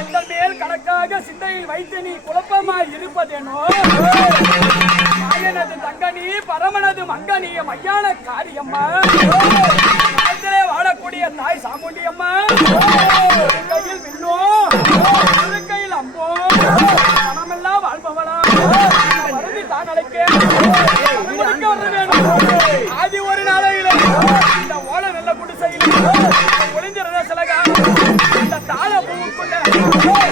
எங்கள் மேல் கணக்காக சிந்தையில் வைத்து குழப்பமாய் இருப்பதேனோ? மாயனது தங்கனி பரமனது மங்கனி மையான காரியம்மா வாழக்கூடிய தாய் சாமுண்டி அம்மா கையில் வில்லோ கையில் அம்போ Yeah.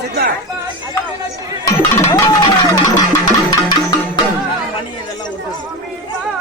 Sit down. me.